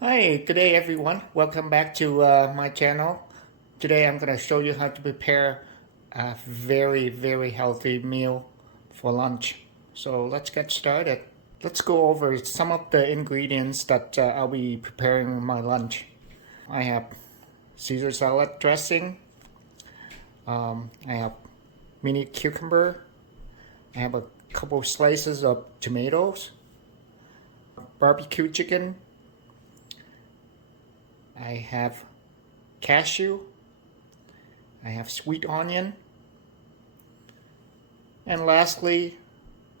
Hi, good day everyone. Welcome back to my channel. Today I'm going to show you how to prepare a very healthy meal for lunch. So let's get started. Let's go over some of the ingredients that I'll be preparing my lunch. I have Caesar salad dressing. I have mini cucumber. I have a couple slices of tomatoes. Barbecue chicken. I have cashew, I have sweet onion, and lastly,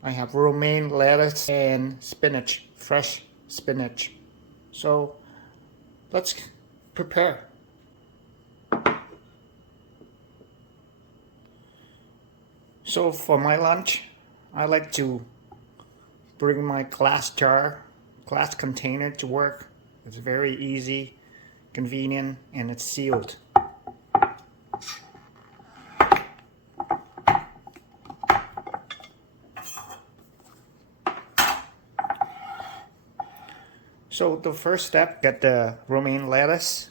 I have romaine lettuce and spinach, fresh spinach. So let's prepare. So for my lunch, I like to bring my glass container to work. It's very easy, convenient, and it's sealed. So the first step, get the romaine lettuce.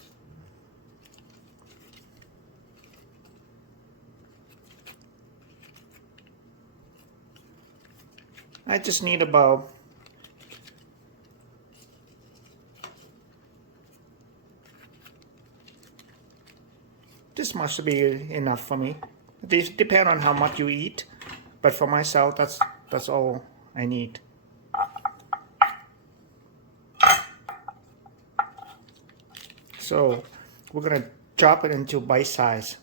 I just need about this much to be enough for me. These depend on how much you eat, but for myself, that's all I need. So we're gonna chop it into bite size.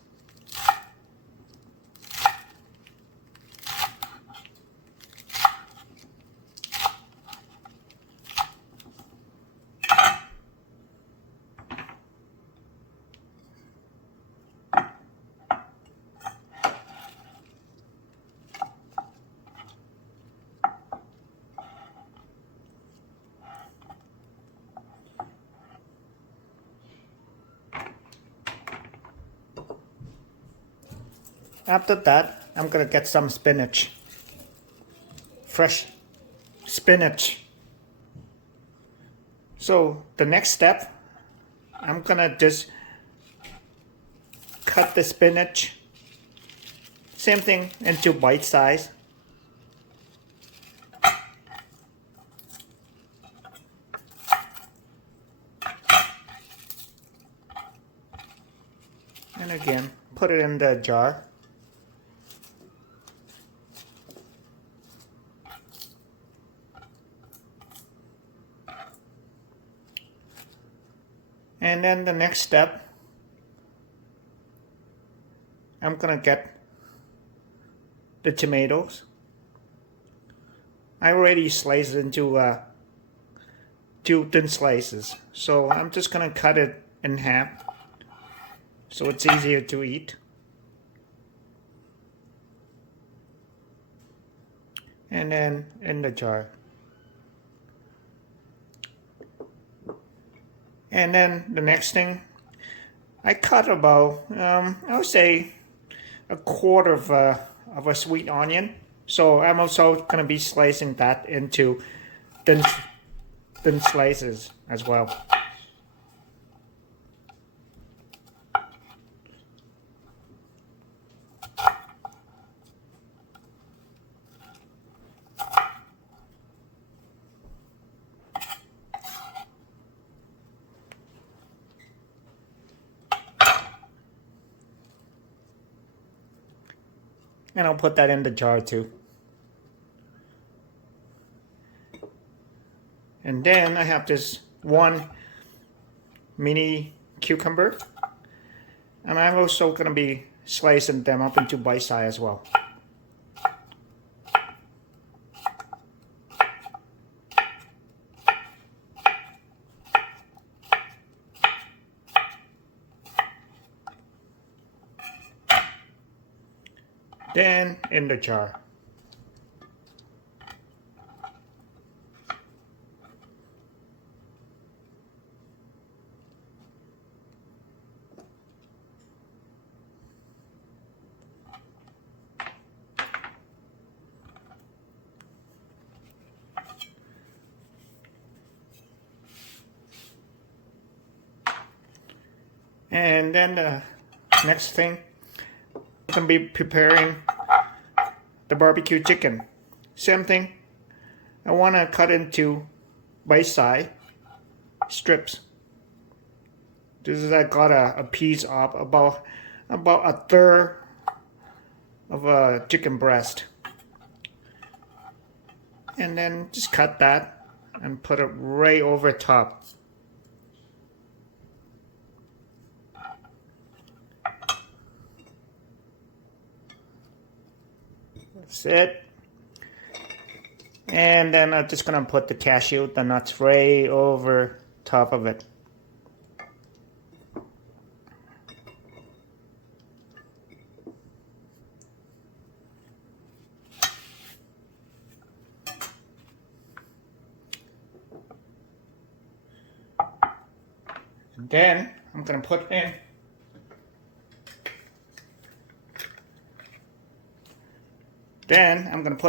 After that, I'm gonna get some spinach, fresh spinach. So the next step, I'm gonna just cut the spinach, same thing, into bite size. And again, put it in the jar. And then the next step, I'm gonna get the tomatoes. I already sliced it into 2 thin slices, so I'm just gonna cut it in half so it's easier to eat. And then in the jar. And then the next thing, I cut about, I would say, a quarter of a sweet onion. So I'm also going to be slicing that into thin, thin slices as well. And I'll put that in the jar too. And then I have this one mini cucumber. And I'm also going to be slicing them up into bite size as well. Then in the jar. And then the next thing, I'm gonna be preparing the barbecue chicken. Same thing. I want to cut into bite-sized strips. This is I got a piece of about a third of a chicken breast, and then just cut that and put it right over top. That's it. And then I'm just gonna put the cashew, the nuts right over top of it. And then I'm gonna put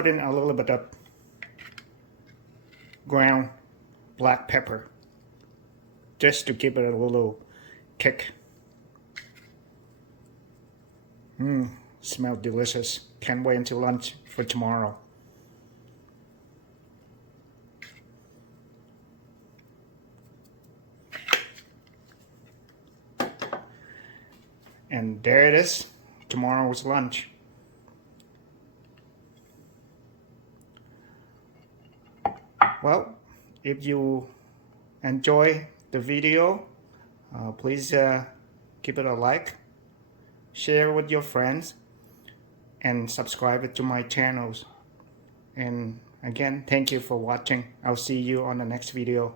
in a little bit of ground black pepper, just to give it a little kick. Smell delicious. Can't wait until lunch for tomorrow. And there it is, tomorrow's lunch. Well, if you enjoy the video, please give it a like, share with your friends, and subscribe to my channels. And again, thank you for watching. I'll see you on the next video.